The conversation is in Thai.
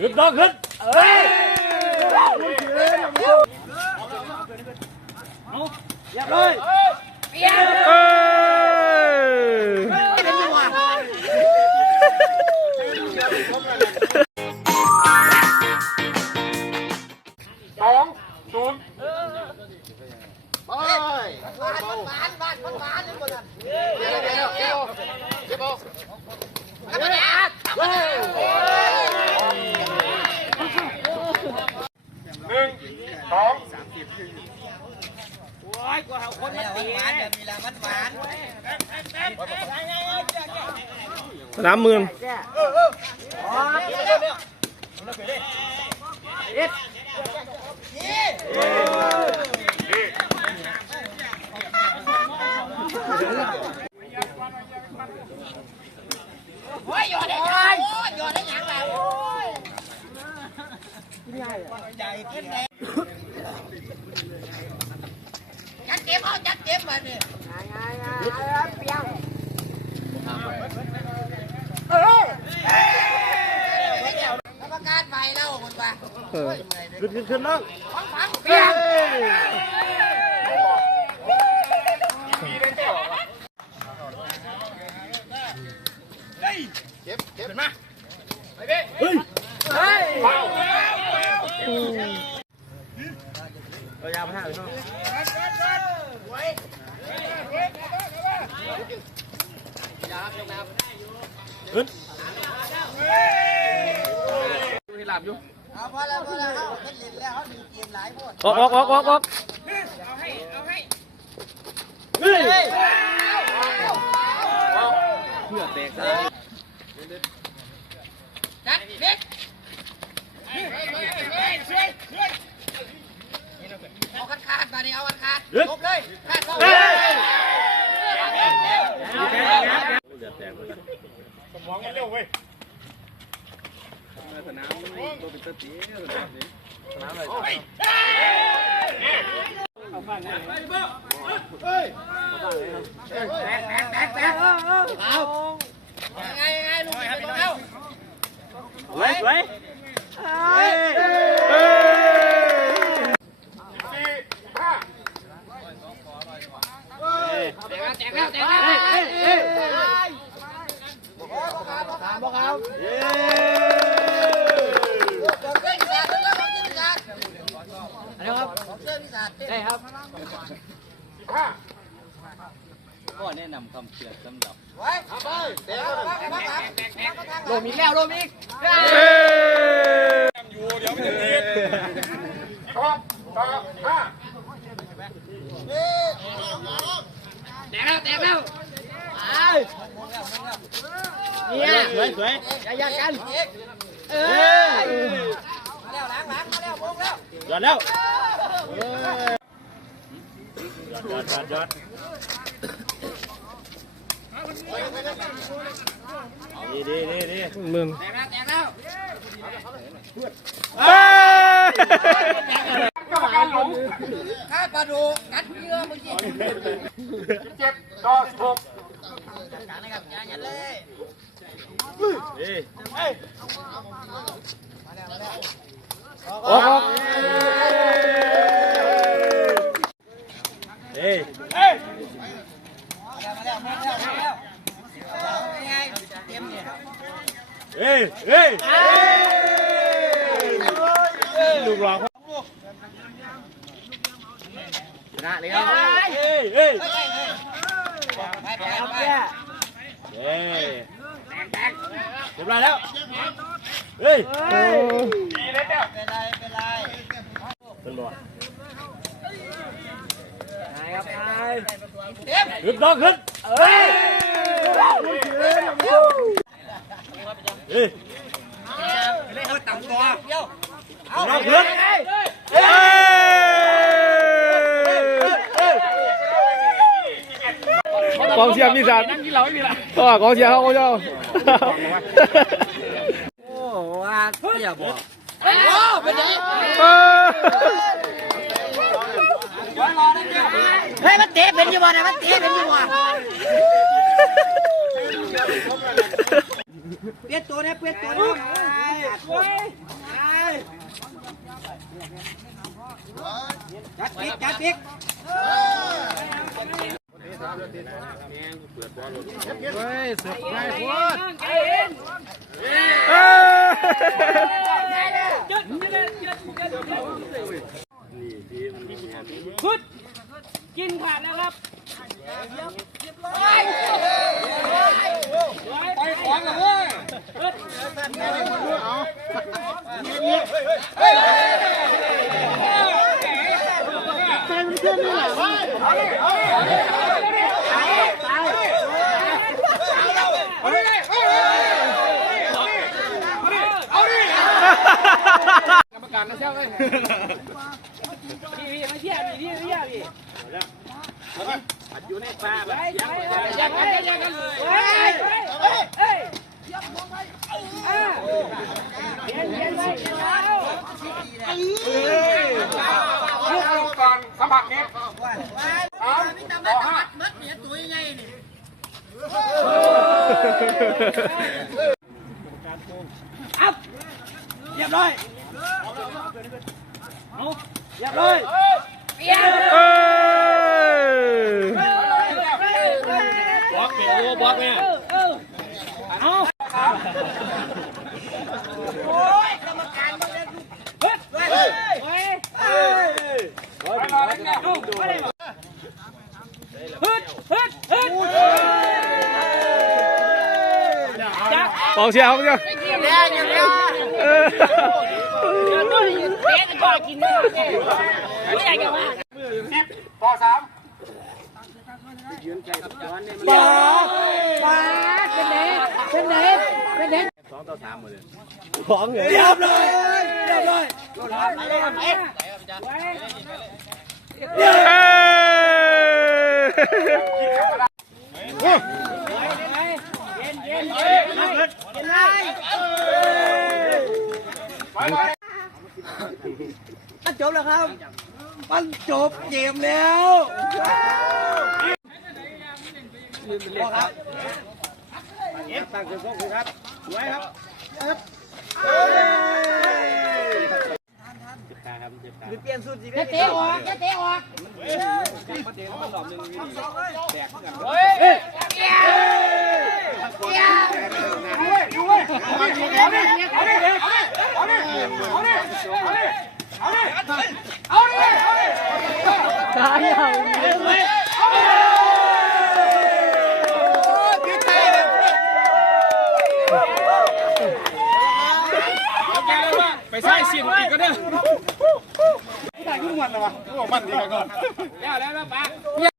ขึ้นต้องขึ้นเอ้ยเรียบร้อยเอ้ย สนามเมืองจัดเก็บเอาจัดเก็บมาเนี่ยกรรมการไฟเล่าคนว่าเออขึ้นขึ้นขึ้นน้องฟังฟังเปียงเฮ้ยเฝ้า เรายาวไปห้าเลยน้องขึ้นเอาพอแล้วพอแล้วเขาเล่นลิ้นแล้วเขาดึงเกมหลายพวกออกออกออกออกออกเฮ้ยจัดเด็กเอาคั นขาดมาเนี่ยเอาคันขาดจบเลยขาดเข้าเฮ้ยสมองมันเร็วเว้ยยังไงยังไงลูกไปตรงเอาสวยสวยเฮ้ย สี่ห้า แตกแล้วแตกแล้วแตกแล้วเฮ้ยเฮ้ยเฮ้ยบอกเขาเดินเส้นศาสตร์เดินเส้นศาสตร์อะไรครับเส้นศาสตร์ได้ครับสิบห้าก็แนะนำคำเตือนสำหรับไว้เอาไปเดี๋ยวลมอีกแล้วลมอีกอยู่เดี๋ยวไม่ถึงนิดสองสามห้า แตกแล้วแตกแล้วเนี่ยสวยสวยอย่าอย่ากัน เอเฮ้อยมาแล้วล้างล้างมาแล้วพงแล้วยอดแล้วยอดยอดยอดยอดดีดีดีดีมึงแตกแล้วแตกแล้วเฮ้ยกรรมการหลงข้าปลาดูกัดเยื่อเมื่อกี้ สิบเจ็ดต่อสิบหกการนะครับอย่าอย่าเลยดีออกออกเฮ้ย เอ้ย มาแล้วมาแล้วมาแล้วยังไงเต็มเนี่ย เฮ้ยเฮ้ยลูกหลอกช นะเลยครับเฮ้ยเฮ้ยไปไปไปเฮ้ยเรียบร้อยแล้ว เฮ้ยดีเลยเนี่ยเป็นไรเป็นไรเป็นบ่เต็มขึ้นต้องขึ้นเฮ้ยเฮ้ยต่ำตัวเดียวต้องขึ้นเฮ้ย กองเชียร์มีสารก็กองเชียร์เขาเขาเจ้าโอ้ว่าอย่าบอกโอ้เป็นไงเออเฮ้ยมันเตะเป็นอยู่บ่เนี่ยมันเตะเป็นอยู่บ่เปลี่ยนตัวนะเปลี่ยนตัวนะจัดปิ๊กจัดปิ๊กกิ เฮ้ยสุดไงพวดเอ้ยุดกินขาดแล้วครับไปขวางเลยเว้ยเอาเฮ้ยใจมันเชื่อนี่แหละ กรรมการนะเช่าเลยพี่พี่มาเชี่ยพี่พี่เชี่ยพี่อยู่ในป่าแบบยังไษ์ยักษ์ยักษ์เลยเฮ้ยเฮ้ยเฮ้ยยักษ์มองไปเออเย็นเย็นไปเย็นแล้วเฮ้ยลูกลูกก่อนสมัครเนี้ยสามต่อห้ามัดเหนียตัวใหญ่นี่ รียบร้อยเอาเรียบร้อยเรียบเอร้อยบอกแม่โอ้บอกแม่เอาโอ้ยกรรมการมาเล่นเฮ้ยเอาไปเลยมาฮึดฮึดฮึดจับดองเชียร์ครับเชียร์ เรียบร้อย ตะก่อนกินไม่ได้ไม่อยากจะว่าสิบต่อสามบ้าบ้าเป็นเด็กเป็นเด็กเป็นเด็กสองต่อสามหมดเลยของเหรอเรียบร้อยเรียบร้อยไว้เย้เย็นเย็นเย็นเย็นไงไปไป มันจบแล้วครับ มันจบเกมแล้วพอครับเอฟตั้งถึงพวกคุณครับสวยครับเอฟหรือเปลี่ยนสูตรจีบเตะออกเตะออกมันหลอมหนึ่งแตกเหมือนกัน ใช่เสียงจริงก็ได้ใส่กุ้งมันเลยวะมันดีกว่าก่อนแล้วแล้วป้า